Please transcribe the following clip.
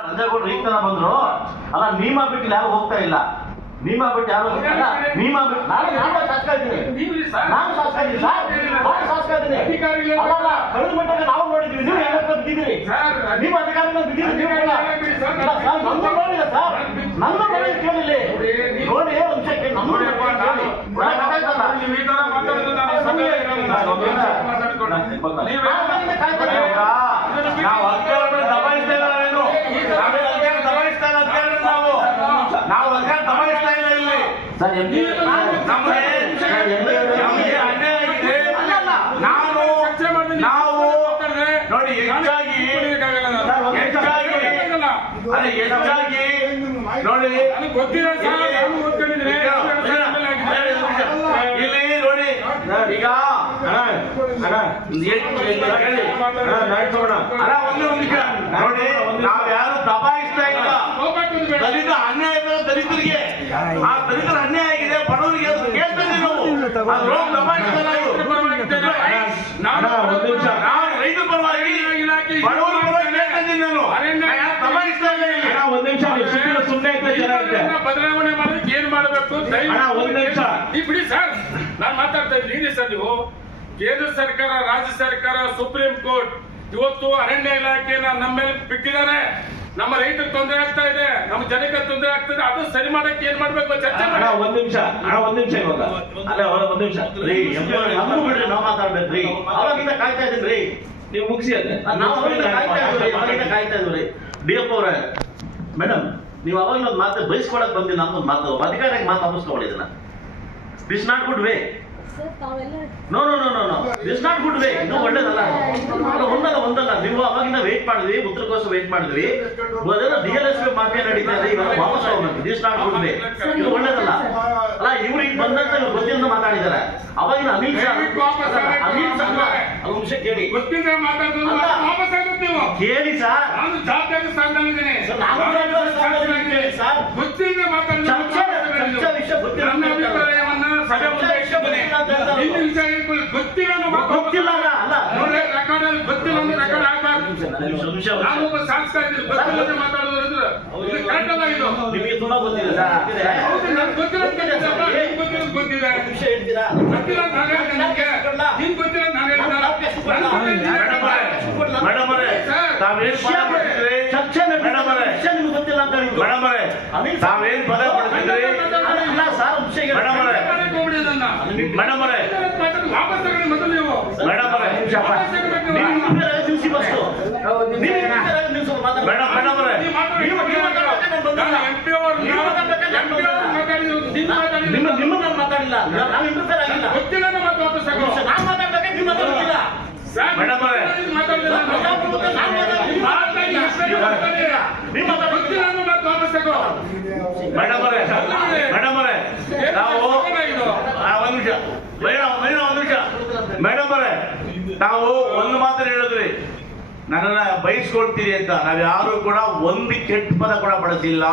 ಬಂದ್ರು ಅಲ್ಲ ನೀಮಾ ಬಿಟ್ಟು ಯಾರು ಹೋಗ್ತಾ ಇಲ್ಲ? ನೀಮಾ ಬಿಟ್ಟು ಯಾರು ಹೋಗ್ತಾ ಇಲ್ಲ? ನೀಮಾ ಬಿಟ್ಟು ನಾನು ನಾನು ಶಾಸಕ ಇದ್ದೀನಿ. ನೀವ್ರಿ ಸರ್. ನಾನು ಶಾಸಕ ಇದ್ದೀನಿ ಸರ್. ನಾನು ಶಾಸಕ ಇದ್ದೀನಿ. ಅಧಿಕಾರಿಗಳು- ಅಲ್ಲಲ್ಲ ಕಳೆದ ಮಟ್ಟಕ್ಕೆ ನಾವು ನೋಡಿದ್ವಿ ನೀವು ಎಲ್ಲ ಬಿದ್ದಿದ್ದೀರಿ? ಸರ್, ನೀವು ಬಿದ್ದಿದ್ದೀರಿ ಸರ್, ನೋಡಿಲ್ಲ ಸರ್. ನೋಡಿ ಕೇಳಿಲ್ಲಿ. ನೋಡಿ ಒಂದು? ನೀವು ಈ ತರ ನಾನು ಇದ್ದೀನಿ. ನಾವು ಅಧಿಕಾರವನ್ನು ದಬಾಯಿಸ್ತಾ ಇಲ್ಲ ನಾವೇನು ನಾವೇನು ಅಧಿಕಾರ ದಬಾಯಿಸ್ತಾ ಇಲ್ಲ ಅಧಿಕಾರವನ್ನು ನಾವು ನಾವು ಅಧಿಕಾರ ದಬಾಯಿಸ್ತಾ ಇಲ್ಲ ಇಲ್ಲಿ ಸರ್ ಎಂ ಪಿ ನಾನು ನೀವು ನೋಡಿ ಹೆಚ್ಚಾಗಿ ಹೆಚ್ಚಾಗಿ ನೋಡಿ ಗೊತ್ತಿಲ್ಲ. ಇಲ್ಲಿ ನೋಡಿ ಈಗ ನೋಡಿ ನಾವು ಯಾರು ದಬಾಯಿಸ್ತಾ ಇಲ್ಲ. ದಲಿತ ಅನ್ಯಾಯ ದಲಿತರಿಗೆ. ಆ ದಲಿತರ ಅನ್ಯಾಯ ಆಗಿದೆ ಬಡವರಿಗೆ ಅದು ಕೇಳ್ತಾ ಇದೀವಿ ನಾವು. ದಬಾಯಿಸ್ತಾ. ನಾನು ರೈತರ ಪರವಾಗಿ ಬಡವರ ಪರವಾಗಿ ಕೇಳ್ತಾ ಇದ್ದೀನಿ ನಾನು. ದಬಾಯಿಸ್ತಾ ಇಲ್ಲ ಒಂದ್ ನಿಮಿಷ. ಸುಮ್ಮನೆ ಬದಲಾವಣೆ ಮಾಡೋದಕ್ಕೆ ಏನ್ ಮಾಡಬೇಕು? ಅಣ್ಣ, ಒಂದ್ ನಿಮಿಷ. ಈ ಬಿಡಿ ಸರ್ ನಾನು ಮಾತಾಡ್ತಾ ಇದ್ದೀನಿ. ಸರ್ ನೀವು. ಕೇಂದ್ರ ಸರ್ಕಾರ ರಾಜ್ಯ ಸರ್ಕಾರ ಸುಪ್ರೀಂ ಕೋರ್ಟ್ ಇವತ್ತು ಅರಣ್ಯ ಇಲಾಖೆಯನ್ನ ನಮ್ಮ ಮೇಲೆ ಬಿಟ್ಟಿದ್ದಾರೆ. ನಮ್ಮ ರೈತರ ತೊಂದರೆ ಆಗ್ತಾ ಇದೆ ನಮ್ಮ ಜನಕ್ಕೆ ತೊಂದರೆ ಆಗ್ತದೆ. ಅದು ಸರಿ ಮಾಡಕ್ಕೆ ಏನ್ ಮಾಡ್ಬೇಕು? ಚರ್ಚೆ ಒಂದ್ ನಿಮಿಷ ಅಣ್ಣ ಒಂದ್ ನಿಮಿಷ ಇವಾಗ. ಅಲ್ಲ ಒಂದ್ ನಿಮಿಷ. ರೀ ನಮಗೂ ಬಿಡ್ರಿ ನಾವು ಮಾತಾಡ್ಬೇಕ್ರಿ ಅವಾಗಿಂದ ಕಾಯ್ತಾ ಇದ್ರಿ ನೀವು ಮುಗಿಸಿ ಅದ ನಾವು ಅವಾಗಿಂದ ಕಾಯ್ತಾ ಇದ್ರಿ ಅವಾಗಿಂದ ಕಾಯ್ತಾ ಇದ್ವಿ ಡಿ ಎಫ್ ಅವರೇ ಮೇಡಮ್ ನೀವು ಅವಾಗ ಒಂದು ಮಾತು ಬಯಸ್ಕೊಳಕ್ ಬಂದಿ ನಮ್ದೊಂದು ಮಾತು ಅಧಿಕಾರಿಗೆ ಮಾತು ಇದನ್ನ. This not good way no no no no no this not good way ಇನ್ನೂ ಒಳ್ಳೇದಲ್ಲ. ಅಲ್ಲ ಒಂದಲ್ಲ ಒಂದಲ್ಲ. ನೀವು ಅವಾಗಿಂದ ವೇಟ್ ಮಾಡಿದ್ವಿ ಉತ್ತರಕ್ಕೋಸ್ಕರ ವೇಟ್ ಮಾಡಿದ್ವಿ. ಅದೆಲ್ಲ ಡಿ ಎಲ್ ಎಸ್ ಮಾಫಿಯಾ ನಡೀತಾ ಇದೆ ಇವಾಗ ವಾಪಸ್ ಹೋಗ್ಬೇಕು ದಿಸ್ ನಾಟ್ ಗುಡ್ ವೇ ಇದು ಒಳ್ಳೇದಲ್ಲ. ಅಲ್ಲ ಇವ್ರು ಈಗ ಬಂದಂತ ಇವ್ರು ಗೊತ್ತಿಂದ ಮಾತಾಡಿದ್ದಾರೆ. ಅವಾಗಿನ ಅನಿಲ್ ಶಾ ಅಮಿತ್ ವಾಪಸ್ ಆಗ್ಬೇಕು. ಅನಿಲ್ ಶಾ ಅದು ವಿಷಯ ಕೇಳಿ. ಗೊತ್ತಿದ್ರೆ ಅಲ್ಲ. ವಾಪಸ್ ಆಗುತ್ತೆ ನೀವು ಕೇಳಿ ಸರ್. ನಾನು ಜವಾಬ್ದಾರಿ ಸ್ಥಾನದಲ್ಲಿದ್ದೀನಿ ಸರ್, ನಾನು ಸ್ಥಾನದಲ್ಲಿದ್ದೀನಿ, ಸರ್. ಗೊತ್ತಿದ್ರೆ ಮಾತಾಡೋದು ಚರ್ಚೆ ಚರ್ಚೆ ವಿಷಯ ಗೊತ್ತಿಲ್ಲ. ನನ್ನ ಅಭಿಪ್ರಾಯವನ್ನ ಸಭೆ ವಿಷಯ ಹೇಳ್ಕೊಳ್ಳಿ. ಗೊತ್ತಿಲ್ಲ ಅನ್ನೋ ಮಾತು ಗೊತ್ತಿಲ್ಲ ಅಲ್ಲ, ನೋಡ್ರಿ ರೆಕಾರ್ಡ್ ಅಲ್ಲಿ ಗೊತ್ತಿಲ್ಲ ಅಂದ್ರೆ ರೆಕಾರ್ಡ್ ಆಗ್ಬಾರ್ದು ನಾನು ಒಬ್ಬ ಶಾಸಕ ಇದ್ದೀನಿ ಗೊತ್ತಿಲ್ಲ ಅಂದ್ರೆ ಇದು ಕರೆಕ್ಟ್ ಅಲ್ಲ ಇದು ನಿಮಗೆ ತುಂಬಾ. ಹೌದು ಗೊತ್ತಿಲ್ಲ ಅಂತ ನಿಮ್ಗೆ ಗೊತ್ತಿಲ್ಲ ಅಂತ ಗೊತ್ತಿದೆ ನಿಮಿಷ ಹೇಳ್ತೀರಾ ಗೊತ್ತಿಲ್ಲ ಅಂತ ನಾನು ಹೇಳ್ತೇನೆ ನಿಮಗೆ ನಿಮ್ಗೆ ಗೊತ್ತಿಲ್ಲ ಅಂತ ನಾನು. ಮೇಡಮ್ ಅವರೇ ತಾವೇನ್ ಪದ ಪಡ್ತಿದ್ರಿ ಚರ್ಚೆ ಮೇಡಮ್ ಅವರೇ ನಿಮ್ಗೆ ಗೊತ್ತಿಲ್ಲ ಅಂತ ಮೇಡಮ್ ಅವರೇ ತಾವೇನ್ ಪದ ಪಡ್ತಿದ್ರಿ ಸರ್ ಮೇಡಮ್ ಅವರೇ ಮಾತಾಡಕ್ಕೆ ಹೋಗ್ಬಿಡಿ ಅದನ್ನ. ಮೇಡಮ್ ಅವರೇ ವಾಪಸ್ ತಗೊಳ್ಳಿ ಮೊದಲು ನೀವು ಮೇಡಮ್ ಅವರೇ. ಮೇಡಮ್ ಮೇಡಮ್ ಅವರೇ. ನಿಮ್ಮ ನಿಮ್ಮ ನಾನು ಮಾತಾಡಿಲ್ಲ ನಾವು ಇಂಟರ್ಫೇರ್ ಆಗಿಲ್ಲ ಗೊತ್ತಿಲ್ಲ ಅನ್ನೋ ಮಾತು ವಾಪಸ್ ತಗೋ. ನಾನು ಮಾತಾಡ್ಬೇಕಾದ್ರೆ ನೀವು ಮಾತಾಡ್ತಿಲ್ಲ ಮೇಡಮ್ ಅವರೇ. ಮಾತಾಡಿಲ್ಲ ನಾನು. ನಾನು ಮಾತಾಡ್ತೀನಿ. ಮಾತಾಡಿ, ಇಷ್ಟೇ ಮಾತಾಡಿ. ನೀವು ಮಾತಾಡ್ತಿಲ್ಲ. ಗೊತ್ತಿಲ್ಲ ಅನ್ನೋ ವಾಪಸ್ ತಗೋ. ಮೇಡಮ್ ಅವರೇ ಮೇಡಮ್ ಅವರೇ ನಾವು ಇದು. ಆ, ಒಂದ್ ನಿಮಿಷ ಮೇಡಮ್ ಮೇಡಮ್ ಒಂದ್ ನಿಮಿಷ ಮೇಡಮ್ ಅವರೇ ನಾವು ಒಂದು ಮಾತ್ರ ಹೇಳಿದ್ರಿ. ನನ್ನನ್ನ ಬಯಸ್ಕೊಳ್ತೀರಿ ಅಂತ. ನಾವ್ ಯಾರು ಕೂಡ ಒಂದು ಕೆಟ್ಟ ಪದ ಕೂಡ ಬಳಸಿಲ್ಲ.